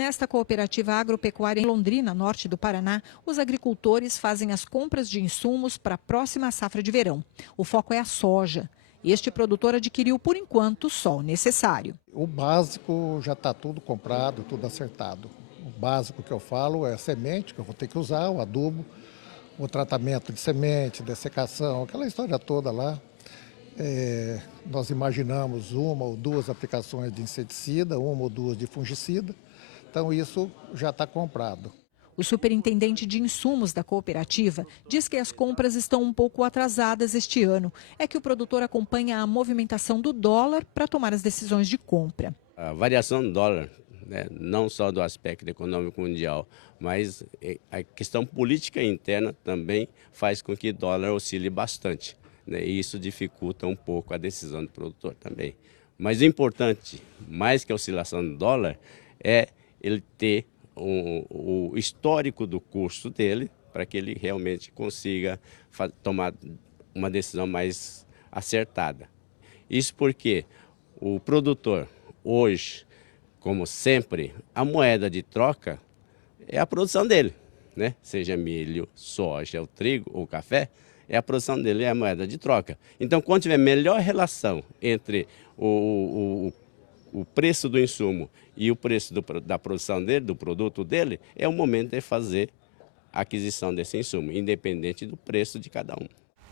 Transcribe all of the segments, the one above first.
Nesta cooperativa agropecuária em Londrina, norte do Paraná, os agricultores fazem as compras de insumos para a próxima safra de verão. O foco é a soja. Este produtor adquiriu, por enquanto, só o necessário. O básico já está tudo comprado, tudo acertado. O básico que eu falo é a semente, que eu vou ter que usar, o adubo, o tratamento de semente, dessecação, aquela história toda lá. Nós imaginamos 1 ou 2 aplicações de inseticida, 1 ou 2 de fungicida, então isso já está comprado. O superintendente de insumos da cooperativa diz que as compras estão um pouco atrasadas este ano. É que o produtor acompanha a movimentação do dólar para tomar as decisões de compra. A variação do dólar, né, não só do aspecto econômico mundial, mas a questão política interna também faz com que o dólar oscile bastante, né, e isso dificulta um pouco a decisão do produtor também. Mas o importante, mais que a oscilação do dólar, é ele ter o histórico do custo dele para que ele realmente consiga tomar uma decisão mais acertada. Isso porque o produtor hoje, como sempre, a moeda de troca é a produção dele, né? Seja milho, soja, o trigo ou café, a produção dele é a moeda de troca. Então, quando tiver melhor relação entre o preço do insumo e o preço da produção dele, do produto dele, é o momento de fazer a aquisição desse insumo, independente do preço de cada um.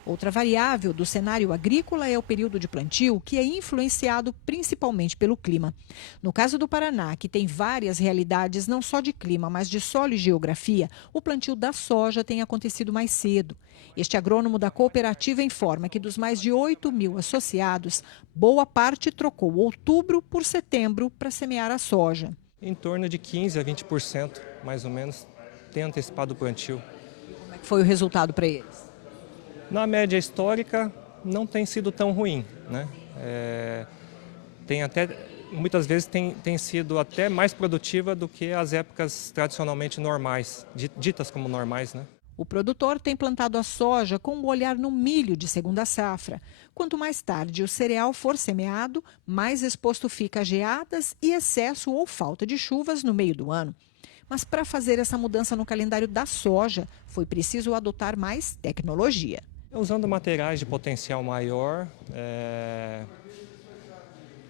Outra variável do cenário agrícola é o período de plantio, que é influenciado principalmente pelo clima. No caso do Paraná, que tem várias realidades não só de clima, mas de solo e geografia, o plantio da soja tem acontecido mais cedo. Este agrônomo da cooperativa informa que dos mais de 8.000 associados, boa parte trocou outubro por setembro para semear a soja. Em torno de 15% a 20%, mais ou menos, tem antecipado o plantio. Como é que foi o resultado para eles? Na média histórica, não tem sido tão ruim, né? Muitas vezes tem sido até mais produtiva do que as épocas tradicionalmente normais, ditas como normais, né? O produtor tem plantado a soja com um olhar no milho de segunda safra. Quanto mais tarde o cereal for semeado, mais exposto fica a geadas e excesso ou falta de chuvas no meio do ano. Mas para fazer essa mudança no calendário da soja, foi preciso adotar mais tecnologia. Usando materiais de potencial maior,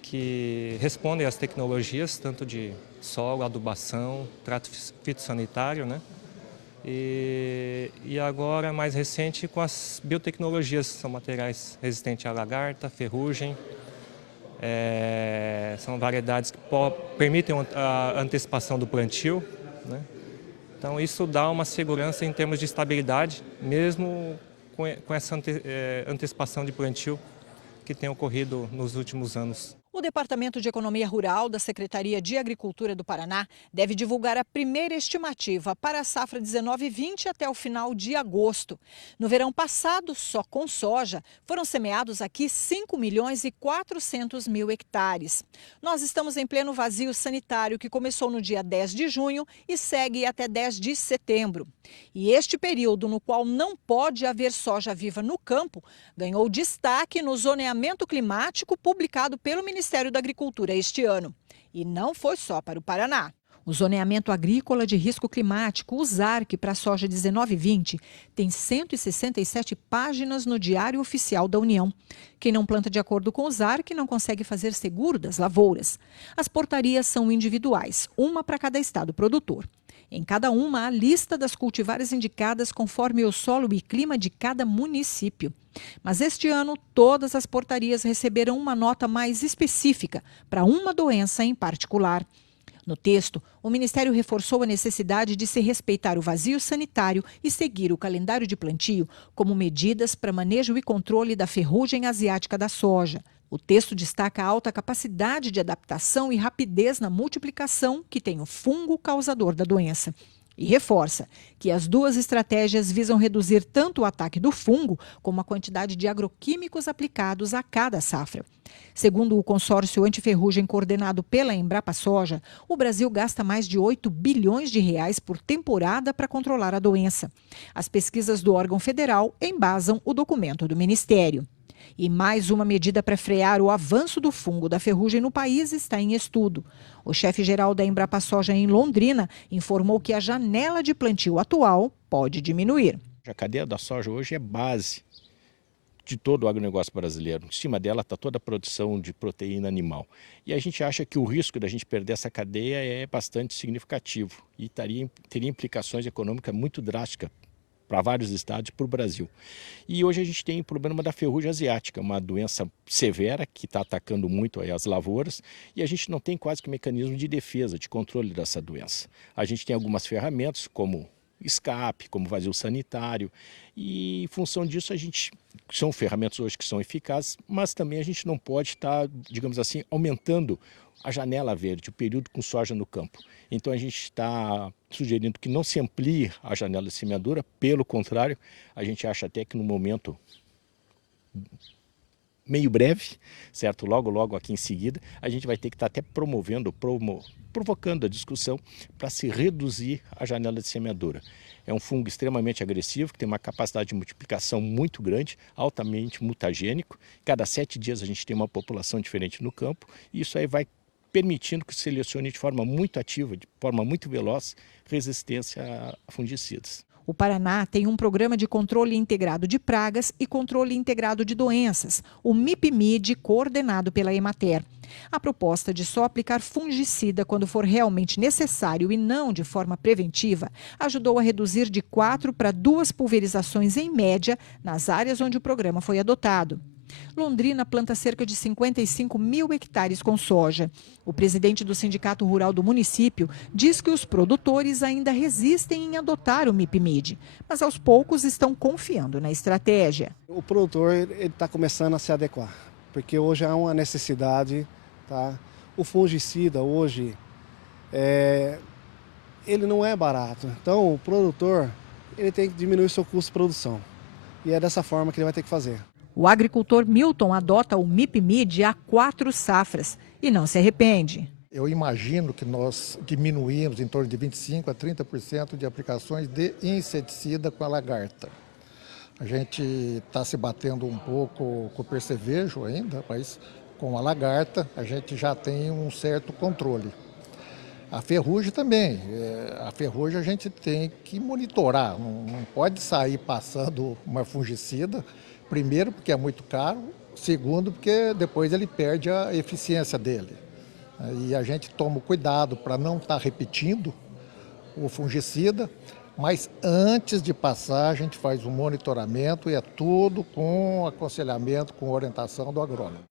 que respondem às tecnologias, tanto de solo, adubação, trato fitossanitário, né? E agora, mais recente, com as biotecnologias, são materiais resistentes à lagarta, ferrugem, são variedades que permitem a antecipação do plantio, né? Então isso dá uma segurança em termos de estabilidade, mesmo com essa antecipação de plantio que tem ocorrido nos últimos anos. O Departamento de Economia Rural da Secretaria de Agricultura do Paraná deve divulgar a primeira estimativa para a safra 19/20 até o final de agosto. No verão passado, só com soja, foram semeados aqui 5.400.000 hectares. Nós estamos em pleno vazio sanitário que começou no dia 10 de junho e segue até 10 de setembro. E este período no qual não pode haver soja viva no campo ganhou destaque no zoneamento climático publicado pelo Ministério da Agricultura este ano. E não foi só para o Paraná. O zoneamento agrícola de risco climático, o ZARC, para a soja 19/20, tem 167 páginas no Diário Oficial da União. Quem não planta de acordo com o ZARC não consegue fazer seguro das lavouras. As portarias são individuais, uma para cada estado produtor. Em cada uma, há lista das cultivares indicadas conforme o solo e clima de cada município. Mas este ano, todas as portarias receberam uma nota mais específica para uma doença em particular. No texto, o Ministério reforçou a necessidade de se respeitar o vazio sanitário e seguir o calendário de plantio como medidas para manejo e controle da ferrugem asiática da soja. O texto destaca a alta capacidade de adaptação e rapidez na multiplicação que tem o fungo causador da doença. E reforça que as duas estratégias visam reduzir tanto o ataque do fungo como a quantidade de agroquímicos aplicados a cada safra. Segundo o consórcio antiferrugem coordenado pela Embrapa Soja, o Brasil gasta mais de 8 bilhões de reais por temporada para controlar a doença. As pesquisas do órgão federal embasam o documento do Ministério. E mais uma medida para frear o avanço do fungo da ferrugem no país está em estudo. O chefe-geral da Embrapa Soja em Londrina informou que a janela de plantio atual pode diminuir. A cadeia da soja hoje é base de todo o agronegócio brasileiro. Em cima dela está toda a produção de proteína animal. E a gente acha que o risco da gente perder essa cadeia é bastante significativo e teria implicações econômicas muito drásticas para vários estados e para o Brasil. E hoje a gente tem o problema da ferrugem asiática, uma doença severa que está atacando muito aí as lavouras e a gente não tem quase que mecanismo de defesa, de controle dessa doença. A gente tem algumas ferramentas como escape, como vazio sanitário, e em função disso são ferramentas hoje que são eficazes, mas também a gente não pode estar, digamos assim, aumentando a janela verde, o período com soja no campo. Então a gente está sugerindo que não se amplie a janela de semeadura, pelo contrário, a gente acha até que no momento meio breve, certo? Logo aqui em seguida, a gente vai ter que estar até provocando a discussão para se reduzir a janela de semeadura. É um fungo extremamente agressivo, que tem uma capacidade de multiplicação muito grande, altamente mutagênico. Cada 7 dias a gente tem uma população diferente no campo, e isso aí vai permitindo que se selecione de forma muito ativa, de forma muito veloz, resistência a fungicidas. O Paraná tem um programa de controle integrado de pragas e controle integrado de doenças, o MIP-MID, coordenado pela Emater. A proposta de só aplicar fungicida quando for realmente necessário e não de forma preventiva ajudou a reduzir de 4 para 2 pulverizações em média nas áreas onde o programa foi adotado. Londrina planta cerca de 55 mil hectares com soja. O presidente do Sindicato Rural do município diz que os produtores ainda resistem em adotar o MIP-MID, mas aos poucos estão confiando na estratégia. O produtor está começando a se adequar, porque hoje há uma necessidade. Tá? O fungicida hoje, ele não é barato, então o produtor ele tem que diminuir seu custo de produção e é dessa forma que ele vai ter que fazer. O agricultor Milton adota o MIP-MID há 4 safras e não se arrepende. Eu imagino que nós diminuímos em torno de 25% a 30% de aplicações de inseticida com a lagarta. A gente está se batendo um pouco com o percevejo ainda, mas com a lagarta a gente já tem um certo controle. A ferrugem também. A ferrugem a gente tem que monitorar, não pode sair passando uma fungicida. Primeiro, porque é muito caro. Segundo, porque depois ele perde a eficiência dele. E a gente toma o cuidado para não estar repetindo o fungicida, mas antes de passar a gente faz um monitoramento e é tudo com aconselhamento, com orientação do agrônomo.